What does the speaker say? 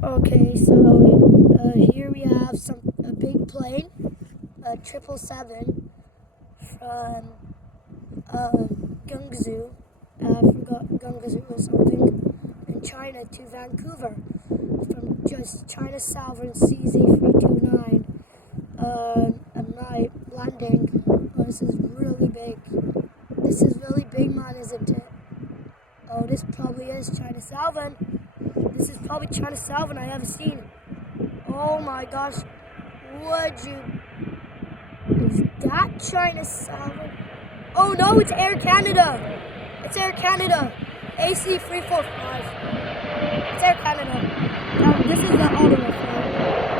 Okay, so here we have a big plane, a 777 from Guangzhou, I forgot Guangzhou or something, in China to Vancouver, from just China Southern CZ329. At night landing. Oh, this is really big. This is really big, man, isn't it? Oh, this probably is China Southern. This is probably China Southern I haven't seen. Oh my gosh. Is that China Southern? Oh no, it's Air Canada. It's Air Canada. AC345. It's Air Canada. Now, this is the Ottawa flight.